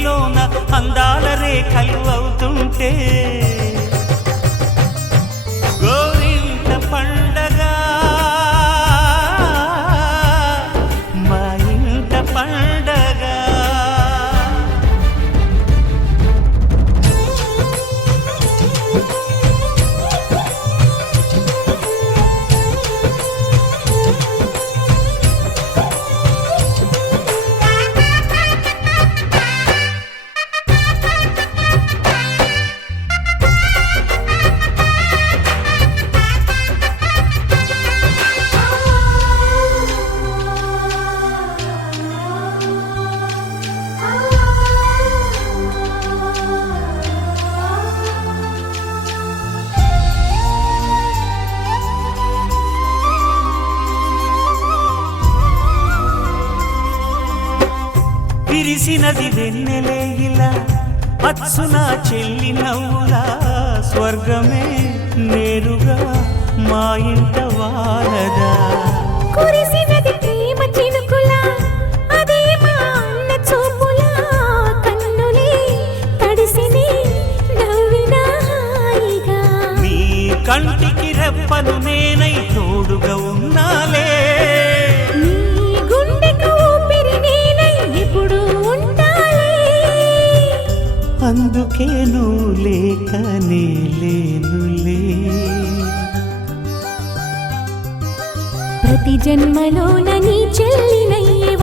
మేనిలోన అందాల రేఖలు అవుతుంటే గోరింట పండగ మా ఇంట పండగ. విరిసినది వెన్నెలే ఇలా అచ్చున చెల్లి నవ్వులా స్వర్గమే నేరుగా మా ఇంట వారదా. కురిసినది ప్రేమ చినుకులా అదే మా అన్న చూపులా కన్నులే తడిసిని నవ్వినా హాయిగా. నీ కంటికి రెప్పను నేనై తోడుగా ఉన్నాలే. అందుకే నువ్వు లేకనే లేనులే. ప్రతి జన్మలోన నీ చెల్లినై